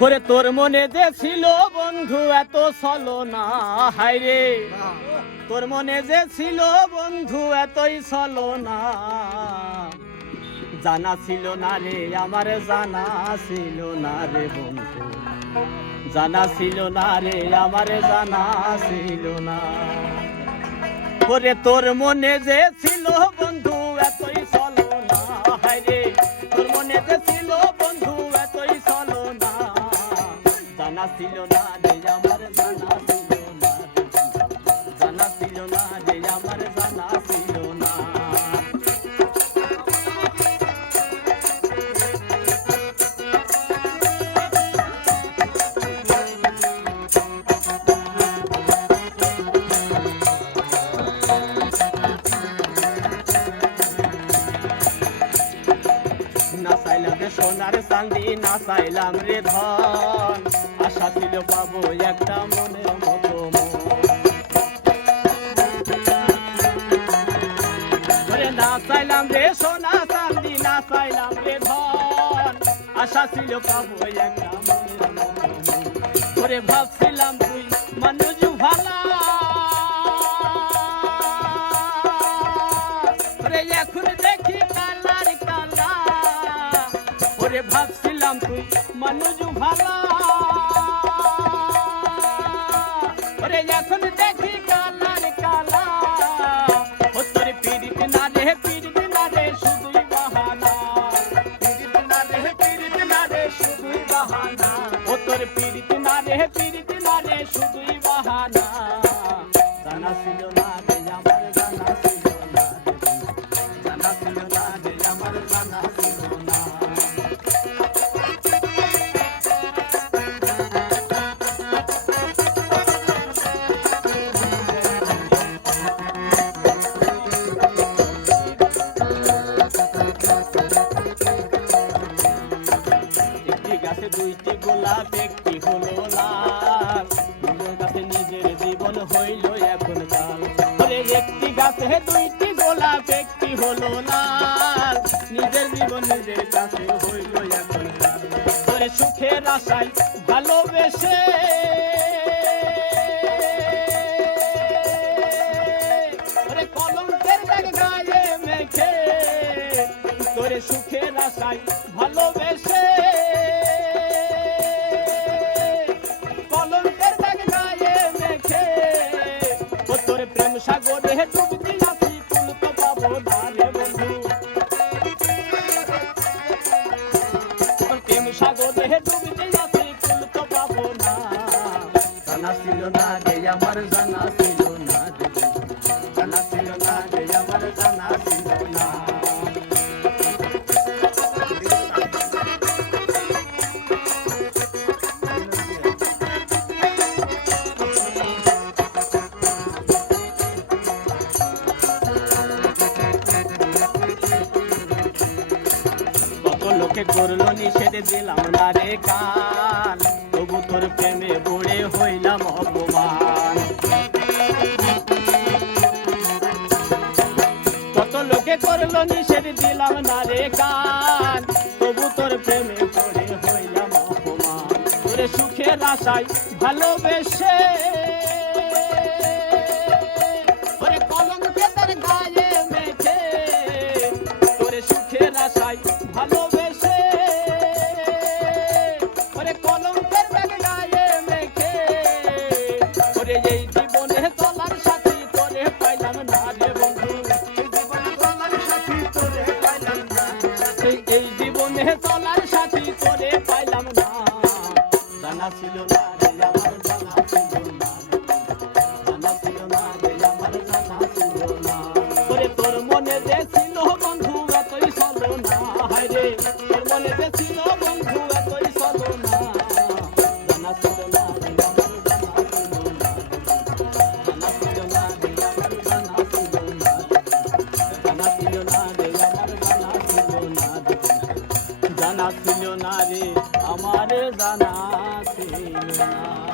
করে তোর মনে যে ছিল বন্ধু, এত চলো না হাইরে তোর মনে যে ছিল বন্ধু, এতই চলো না। জানা ছিল না রে, আমার জানা ছিল না রে বন্ধু। জানা ছিল না রে, আমার জানা ছিল না। করে তোর মনে যে ছিল বন্ধু, এতই ছিল না রে আমার জানা ছিল না। জানা ছিল না রে আমার জানা ছিল না না রে রে ধন ছিল পাবো একটা মনের মতো না চাইলাম রে সোনা চান্দি না চাইলাম রে ধন। আশা ছিল পাবো একটা মনের মতো। ওরে ভাবছিলাম তুই মানুষ ভালা। এখন দেখি কালার কালা। ওরে ভাবছিলাম তুই মানুষ ভালা। ওরে এখন দেখি কালার কালা ও তোর পিড়িত না রে, পিড়িত না রে, শুধুই বাহানা। পিড়িত না রে না রে, শুধুই গোলাপ একটি হলো গাছে নিজের জীবন হইল এখন কাল বলে একটি গাছে দুইটি হলো লাল। নিজের জীবন নিজের কাছে হইল এখন কাল সুখের আশায় ভালোবেসে ভালোবেসে প্রেম সাগরে ডুবতি আছি কুল তো পাবো না রে বন্ধু। প্রেম সাগরে ডুবতি আছি কুল তো পাবো না। জানা ছিল না রে আমার জানা ছিল না ছিল না রে আমার লোকে করল নিষেধ, দিলাম না রে কান। তবু তোর প্রেমে পড়ে হইলাম অপমান। কত লোকে করল নিষেধ, দিলাম না রে কান। তবু তোর প্রেমে পড়ে হইলাম অপমান। তোরে সুখের আশায় ভালোবেসে ওরে এই জীবনে চলার সাথী তোরে পাইলাম না রে বন্ধু। এই জীবনে চলার সাথী তোরে পাইলাম না। জানা ছিল না রে আমার জানা ছিল না জানা ছিল না রে আমার জানা ছিল না ওরে তোর মনে যে ছিল না রে আমার জানা ছিল না।